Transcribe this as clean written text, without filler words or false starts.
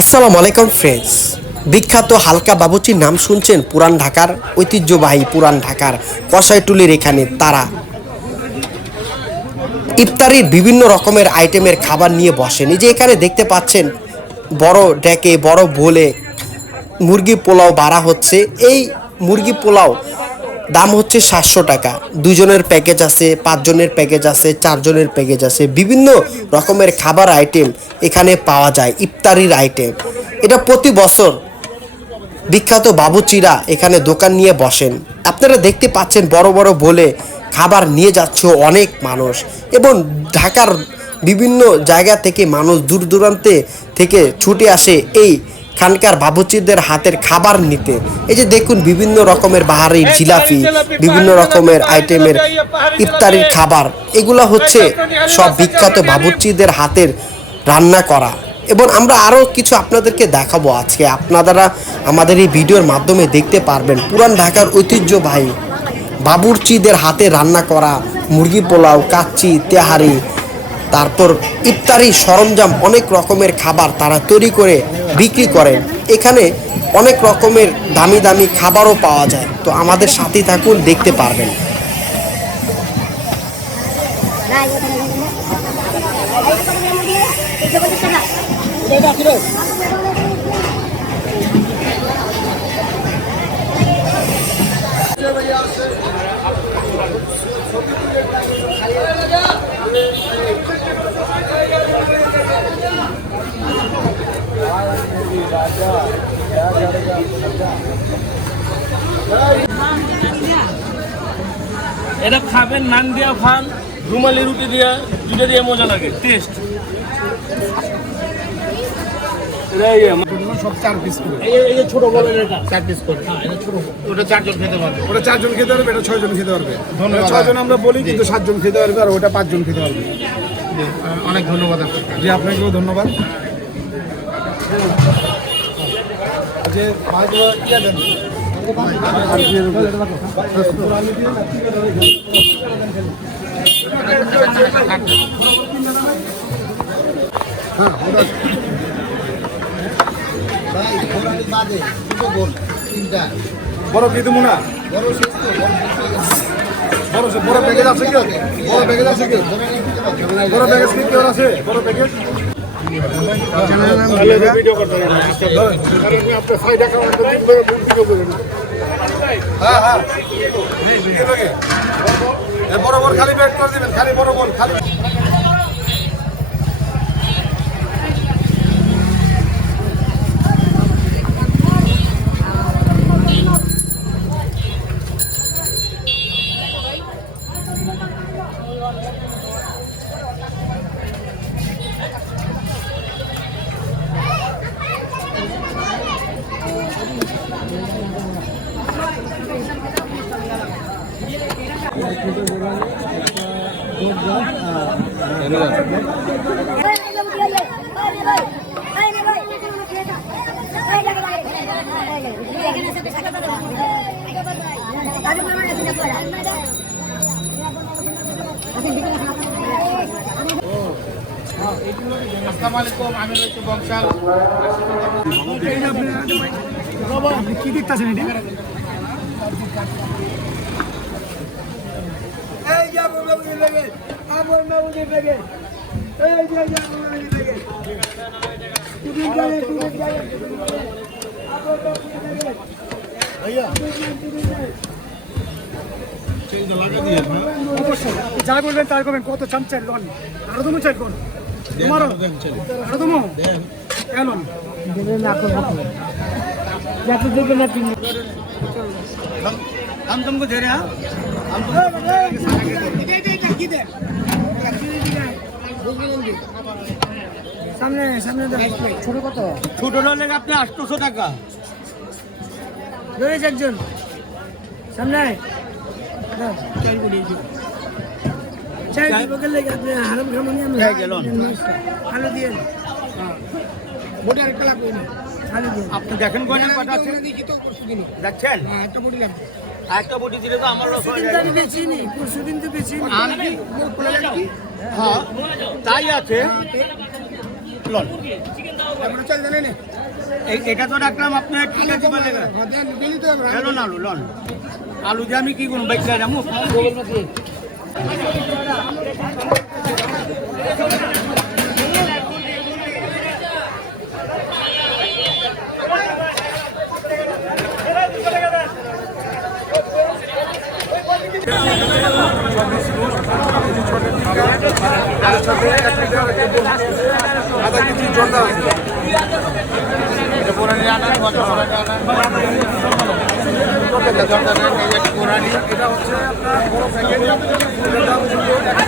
আসসালামু আলাইকুম ফ্রেন্ডস। বিখ্যাত হালকা বাবুচির নাম শুনছেন? পুরান ঢাকার ঐতিহ্যবাহী পুরান ঢাকার কসাইটুলির এখানে তারা ইফতারির বিভিন্ন রকমের আইটেমের খাবার নিয়ে বসেন। এই যে এখানে দেখতে পাচ্ছেন বড় ডেকে বড় বোলে মুরগি পোলাও বাড়া হচ্ছে। এই মুরগি পোলাও দাম হচ্ছে 700 টাকা। দুজনের প্যাকেজ আছে, 5 জনের প্যাকেজ আছে, 4 জনের প্যাকেজ আছে। বিভিন্ন রকমের খাবার আইটেম এখানে পাওয়া যায়, ইফতারির আইটেম। এটা প্রতি বছর বিখ্যাত বাবুচিরা এখানে দোকান নিয়ে বসেন। আপনারা দেখতে পাচ্ছেন বড় বড় বলে খাবার নিয়ে যাচ্ছে অনেক মানুষ, এবং ঢাকার বিভিন্ন জায়গা থেকে মানুষ দূর দূরান্তে থেকে ছুটে আসে এই খানকার বাবুচিদের হাতের খাবার নিতে। এই যে দেখুন বিভিন্ন রকমের বাহারি জিলাপি, বিভিন্ন রকমের আইটেমের ইফতারির খাবার, এগুলো হচ্ছে সব বিখ্যাত বাবুচিদের হাতের রান্না করা। এবং আমরা আরও কিছু আপনাদেরকে দেখাবো আজকে। আপনারা আমাদের এই ভিডিওর মাধ্যমে দেখতে পারবেন পুরান ঢাকার ঐতিহ্যবাহী বাবুর্চিদের হাতে রান্না করা মুরগি পোলাও, কাচ্চি, তেহারি, তারপর ইফতারি সরঞ্জাম, অনেক রকমের খাবার তারা তৈরি করে বিক্রি করেন। এখানে অনেক রকমের দামি দামি খাবারও পাওয়া যায়। তো আমাদের সাথে থাকুন, দেখতে পারবেন। এটা খাবেন, নান দিয়া খান, রুমালি রুটি দিয়া, দুটো দিয়ে মজা লাগে, টেস্ট। সব 4 পিস করে। এই যে ছোট বলেন, এটা 4 পিস করে। হ্যাঁ, এটা ছোট। ওটা 4 জন খেতে পারবে। ওটা 4 জন খেতে পারবে, এটা 6 জন খেতে পারবে। ধন্যবাদ। 6 জন আমরা বলি, কিন্তু 7 জন খেতে পারবে, আর ওটা 5 জন খেতে পারবে। অনেক ধন্যবাদ আপনাকে। জি, আপনাকেও ধন্যবাদ। যে ভাইগুলো ইয়া দেন। হ্যাঁ, বড় কি তুমি না? বড় প্যাকেজ আছে কি? বড় প্যাকেজ আছে কি? বড় প্যাকেজ কি কেউ আছে? বড় প্যাকেজ ভিডিও করতে হবে না, কারণ আপনি ফায়দা খাওয়ার জন্য ভিডিও করেন। হ্যাঁ হ্যাঁ, বড় বড় খালি প্যাক করে দিবেন, খালি বড় বড় খালি। আসসালামু আলাইকুম, আমি হচ্ছে বংশাল। আপনি কি দেখতেছেন? এটি যা বলবেন তাই করবেন। কত চাম চাল লোন? আরো তুমি চাল কোন তোমারও আরো তুমি এলন দেবেন না কোন আপনি যত দেবেন না তুমি हम तुमको दे रहे हैं। हम सामने सामने ছোট কত? ছোট হলে আপনি 800 টাকা। ধরে একজন সামনে চাই বগল লাগে আপনি হারাম খামনি আমরা গেলন ভালো দিয়েন। বডি আর কালা কই না খালি দিন। আপনি দেখেন কোন কত আছে দেখছেন? হ্যাঁ, একটা বডি লাগবে। একটা বডি দিলে তো আমার লস হয়ে দিন যায়। আমি বেচি নি, পরশু দিন তো বেচি নি। আমি হ্যাঁ তাই আছে। লন এটা তো রাখলাম আপনার ঠিক আছে বলে এলো না আলু লন আলু দিয়ে আমি কি করুন বাইক যাবো আধা কেজি জর্দা আছে এটা হচ্ছে আপনার বড় প্যাকেট এটার দাম ছিল 100 টাকা।